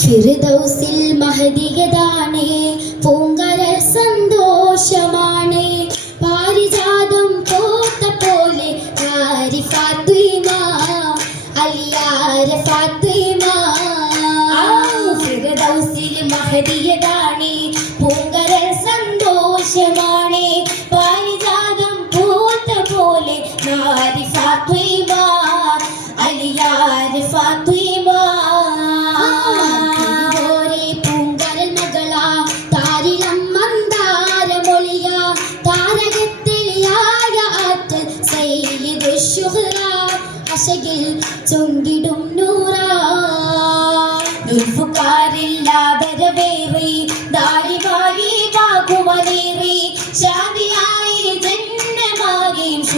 ഫിർദൗസിൽ മഹദിഗദാനേ പൂങ്കര സന്തോഷമാണേ. പാരിജാതം പോത്ത പോലെ ഫാത്തിമ അലിയാര ഫാത്തിമ. ഫിർദൗസിൽ മഹദികതാണേ പൂങ്കര സന്തോഷമാണേ. പാരിജാതം പോത്ത പോലെ ഫാത്തിമ.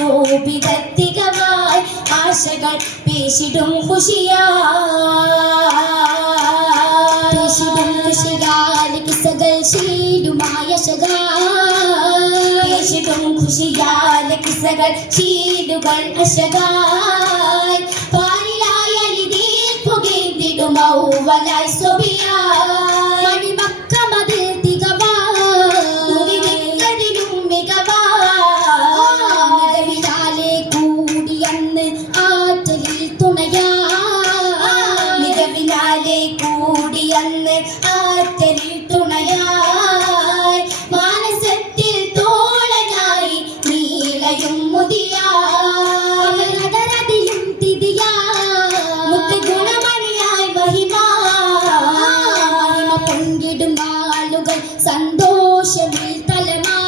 ക്ഷോഭിതത്തികമായി ആശകൾ പേശിടും കുശിയാശിടും കുശിയാലിക്ക് സകൽ ശീലുമായ ശകാശിടും കുശിയാലിക്ക് സകൽ ശീലുകൾ അശകാ തന്ന് ആറ്റലി തുണയായി. മാനസത്തിൽ തോളനായി നീളയും മുതിയായി. നടരതിലും ഗുണമണിയായി മഹിമ. പങ്കിടും ആളുകൾ സന്തോഷമിൽ തലമാ.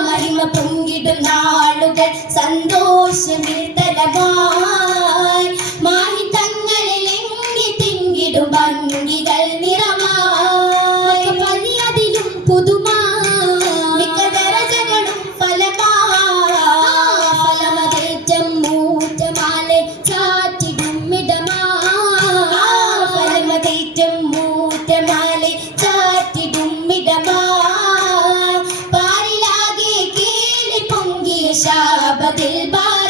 മഹിമ പൊങ്കിടും ആളുകൾ സന്തോഷമിൽ पेशा बदिल बार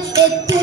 it.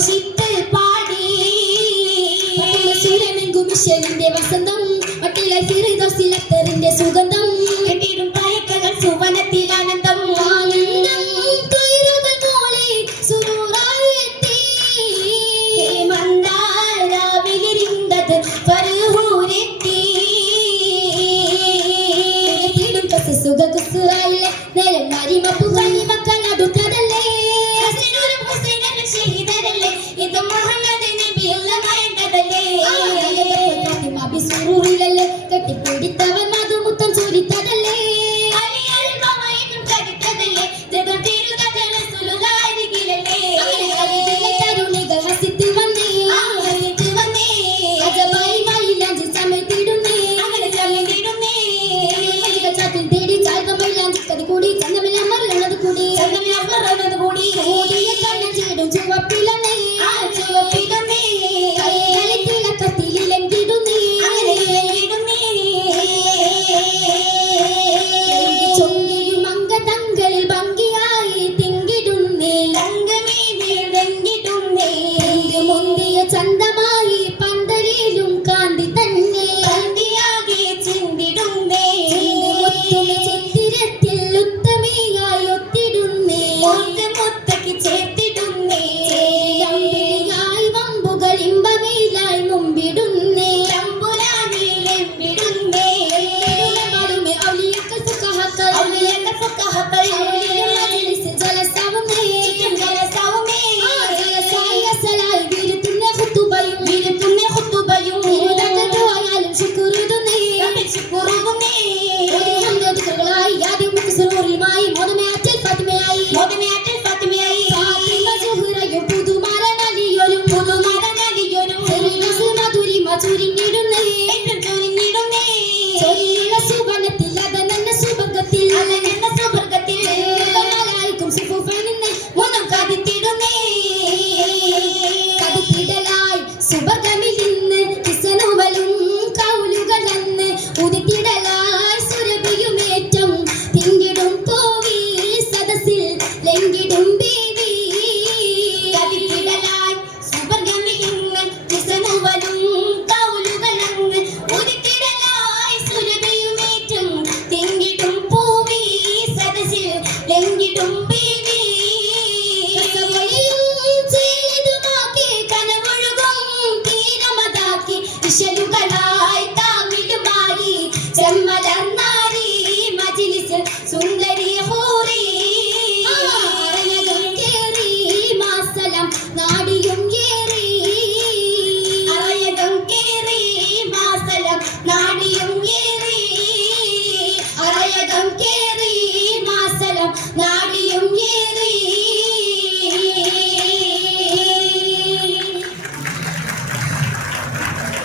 propósito മുറിലല്ലേ കെട്ടിപ്പിടിത്തവൻ മധുമുത്തം ചൊരിത്തതല്ലേ ചതുർദേ